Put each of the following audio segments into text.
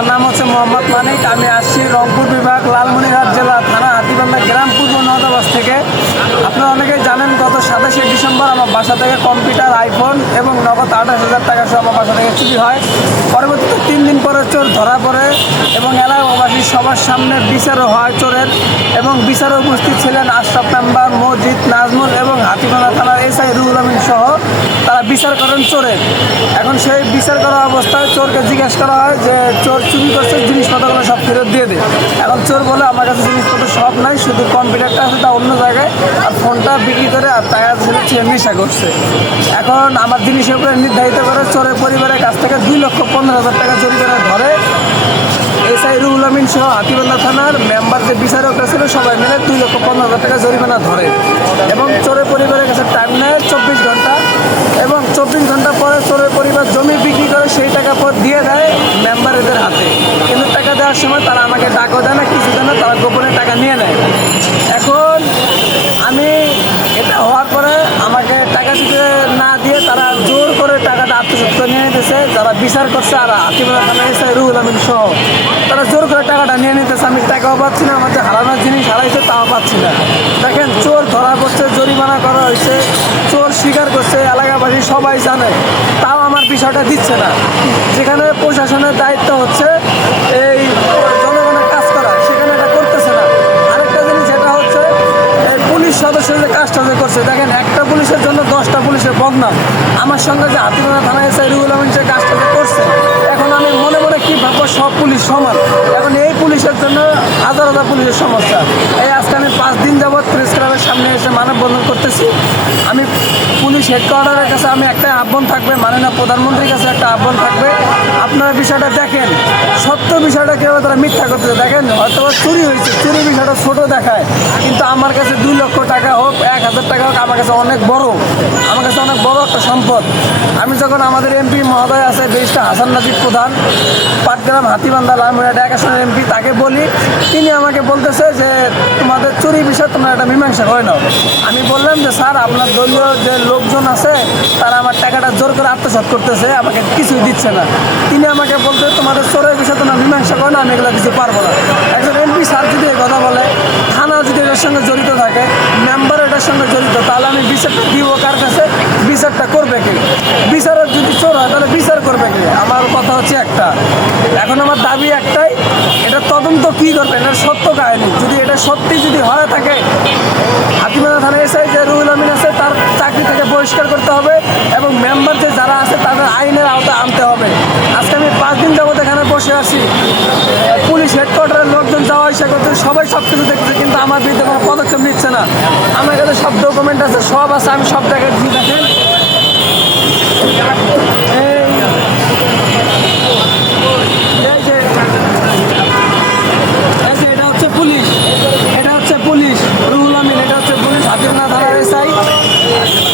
আমার নাম হচ্ছে মোহাম্মদ মানিক। আমি আসছি রংপুর বিভাগ লালমনিরহাট জেলা থানা হাতিবান্ধা গ্রাম পূর্ব নওদাবাস থেকে। আপনারা অনেকেই জানেন গত 27শে ডিসেম্বর আমার বাসা থেকে কম্পিউটার, আইফোন এবং নগদ 28,000 টাকা সহ আমার বাসা থেকে চুরি হয়। পরবর্তীতে 3 দিন পরে চোর ধরা পড়ে এবং এলাকাবাসী সবার সামনে বিচারও হয় চোরের, এবং বিচারে উপস্থিত ছিলেন আশরাফ মেম্বার, মসজিদ, নাজমুল এবং হাতিবান্ধা থানার এসআই রুহুল আমিন সহ। তারা বিচার করেন চোরের। এখন সেই বিচার করা অবস্থায় চোরকে জিজ্ঞেস করা হয় যে চোর চুরি করছে, জিনিসপত্রগুলো সব ফেরত দিয়ে দেয়। এখন চোর বলে আমার কাছে জিনিসপত্র সব নাই, শুধু কম্পিউটারটা আছে তা অন্য জায়গায়, আর ফোনটা বিক্রি করে আর টাকা ছেলে নেশা করছে। এখন আমার জিনিসের উপরে নির্ধারিত করে চোরের পরিবারের কাছ থেকে 2,15,000 টাকা জরিমানা ধরে। এসআই রুহুল আমিন সহ হাতিবান্ধা থানার মেম্বার যে বিচারকরা ছিল সবাই মিলে 2,15,000 টাকা জরিমানা ধরে, এবং চোরের পরিবারের কাছে টাইম নেয় 24 ঘন্টা, এবং 24 ঘন্টা পরে চোরের পরিবার জমি বিক্রি করে সেই টাকা পর দিয়ে দেয় মেম্বারদের হাতে। কিন্তু টাকা দেওয়ার সময় তারা আমাকে ডাকও দেয় না, কিছু দেয় না, তারা গোপনে টাকা নিয়ে নেয়। এখন আমি এটা হওয়ার পরে আমাকে টাকা দিতে না দিয়ে তারা জোর করে টাকাটা আত্মসাৎ নিয়ে নিতেছে যারা বিচার করছে, আর হাতিবান্ধা থানা এসআই রুহুল আমিন সহ তারা জোর করে টাকাটা নিয়ে নিতেছে। আমি টাকাও পাচ্ছি না, আমার যে হারানোর জিনিস হারাইছে তাও পাচ্ছি না। দেখেন চোর ধরা পড়ছে, জরিমানা করা হয়েছে, চোর স্বীকার করছে, এলাকাবাসী সবাই জানে, তাও আমার বিষয়টা দিচ্ছে না। যেখানে প্রশাসনের দায়িত্ব হচ্ছে এই জনগণের কাজ করা, সেখানে এটা করতেছে না। আরেকটা জিনিস যেটা হচ্ছে পুলিশ সদস্য যে কাজটা যে করছে, দেখেন একটা পুলিশের জন্য 10টা পুলিশের বদনাম। আমার সঙ্গে যে হাতিবান্ধা থানা এসআই রুহুল আমিন যে কাজটা যে করছে, এখন আমি মনে মনে কী ভাববো, সব পুলিশ সমান। এখন এই পুলিশের জন্য হাজার হাজার পুলিশের সমস্যা। এই আজকে আমি 5 দিন যাবৎ প্রেস ক্লাবের সামনে এসে মানববন্ধন করতেছি। আমি পুলিশ হেডকোয়ার্টারের কাছে আমি একটা আহ্বান থাকবে, মাননীয় প্রধানমন্ত্রীর কাছে একটা আহ্বান থাকবে, আপনারা বিষয়টা দেখেন, সত্য বিষয়টা কেউ তারা মিথ্যা করতেছে। দেখেন হয়তো চুরি হয়েছে, চুরি বিষয়টা ছোটো দেখায়, কিন্তু আমার কাছে 2 লক্ষ টাকা হোক, 1,000 টাকা হোক, আমার কাছে অনেক বড়, আমার কাছে অনেক বড় একটা সম্পদ। আমি যখন আমাদের এমপি মহোদয় আছে ব্যারিস্টার হাসান নাজিব প্রধান, পাটগ্রাম হাতিবান্ধা লালমনিরহাট 1 আসনের এমপি, তাকে বলি, তিনি আমাকে বলতেছে যে তোমাদের চুরি বিষয় তোমরা একটা মীমাংসা করে নাও। আমি বললাম যে স্যার, আপনার দলীয় যে লোকজন আছে তারা আমার টাকাটা জোর করে আত্মসাৎ করতেছে, আমাকে কিছুই দিচ্ছে না। তিনি আমাকে বলতে তোমাদের চোরের বিষয় তোমরা মীমাংসা করে না, আমি এগুলো কিছু পারবো না। একজন এমপি স্যার যদি এই কথা বলে, থানা যদি এটার সঙ্গে জড়িত থাকে, মেম্বার এটার সঙ্গে জড়িত, তাহলে আমি বিচারটা দিব কার কাছে? বিচারটা করবে কে? বিচারক যদি চোর হয় তাহলে বিচার করবে কে? আমার কথা হচ্ছে একটা, এখন আমার দাবি একটাই, এটা তদন্ত কী করবে, এটার সত্য কাহিনী। যদি এটা সত্যি যদি হয়ে থাকে, হাতিবান্ধা থানা এসআই যে রুহুল আমিন আছে তার চাকরি থেকে বহিষ্কার করতে হবে, এবং মেম্বার যে যারা আছে তাদের আইনের আওতায় আনতে হবে। আজকে আমি 5 দিন যাবত এখানে বসে আছি, পুলিশ হেডকোয়ার্টারের লোকজন যাওয়া আসা করতে, সবাই সব কিছু দেখতেছে, কিন্তু আমার বিরুদ্ধে কোনো পদক্ষেপ নিচ্ছে না। আমার কাছে সব ডকুমেন্ট আছে, সব আছে, আমি সব জায়গায় দিয়ে দেখেন। এটা হচ্ছে পুলিশ, এটা হচ্ছে পুলিশ রুহুল আমিন, এটা হচ্ছে পুলিশ হাতিবান্ধা থানার এসআই,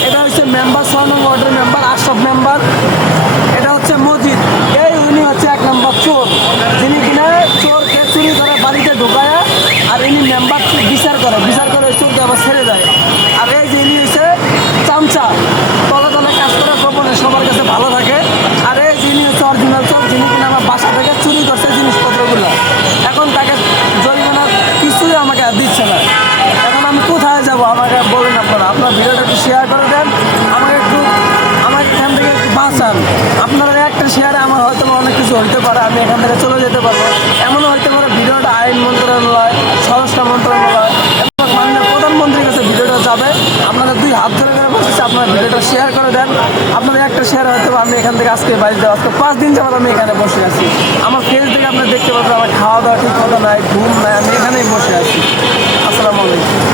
এটা হচ্ছে মেম্বার 6 নং ওয়ার্ডের মেম্বার আশরাফ মেম্বার, এটা হচ্ছে মসজিদ, উনি হচ্ছে 1 নম্বর চোর, যিনি কিনা চোরকে চুরি করে বাড়িতে ঢোকায়, আর ইনি মেম্বার বিচার করে চোরকে আবার ছেড়ে দেয়। আর এই যে ইনি হচ্ছে চামচা, তলে তলে কাজ করে গোপনে সবার কাছে ভালো থাকে। আর এই যিনি হচ্ছে অরিজিনাল চোর, যিনি কিনা আমার বাসা থেকে চুরি করছে জিনিসপত্রগুলো, এখন তাকে জরিমানা কিছুই আমাকে আর দিচ্ছে না। এখন আমি কোথায় যাব আমাকে বলুন আপনারা? আপনার ভিডিওটা একটু শেয়ার করে দেন, আমাকে এখান থেকে একটু বাঁচান। আপনারা একটা শেয়ারে আমার হয়তো অনেক কিছু হইতে পারে, আমি এখান থেকে চলে যেতে পারবো। এমনও হইতে পারে ভিডিওটা আইন মন্ত্রণালয়, স্বরাষ্ট্র মন্ত্রণালয় এবং মাননীয় প্রধানমন্ত্রীর কাছে ভিডিওটা যাবে। আপনাদের 2 হাত ধরে বসেছে, আপনারা ভিডিওটা শেয়ার করে দেন। আপনাদের একটা শেয়ার হয়তো আমি এখান থেকে আজকে বাইরে যাবো। আজকে 5 দিন যাবত আমি এখানে বসে আছি। আমার ফেস থেকে আপনারা দেখতে পাবেন আমার খাওয়া দাওয়া ঠিক মতো নাই, ঘুম নাই, আমি এখানেই বসে আছি। আসসালামু আলাইকুম।